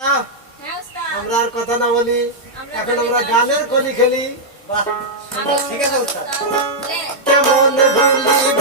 আমরা আর কথা না বলি। এখন আমরা গানের কলি খেলি। ঠিক আছে কেমন ভুলিব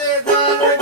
Sidhana